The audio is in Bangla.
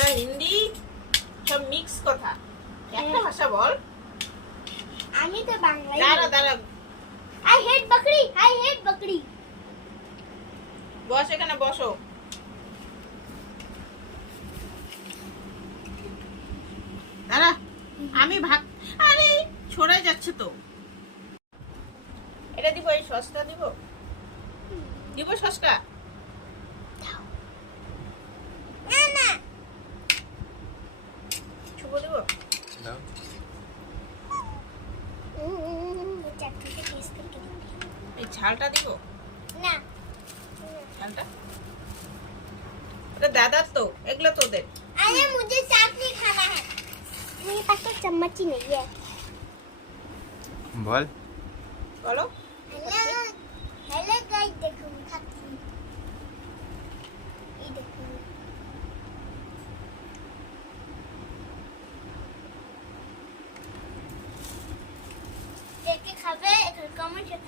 বাংলা হিন্দি সব মিক্স কথা। একটা ভাষা বল। আমি তো বাংলাই দাঁড়া দাঁড়া I hate Bakri I hate বকরি বস এখানে বসো। দাঁড়া আমি ভাগ আরে ছড়াই যাচ্ছে তো। এটা দিব এই সসটা দিব। দিব সসটা? দাও চাটনিটা টেস্ট করকে দিবি এই ঝালটা দিব না ঝালটা এটা দাদার তো এগুলো তোদের अरे मुझे चाटनी खाना है मेरे पास तो चम्मच ही नहीं है বল বলো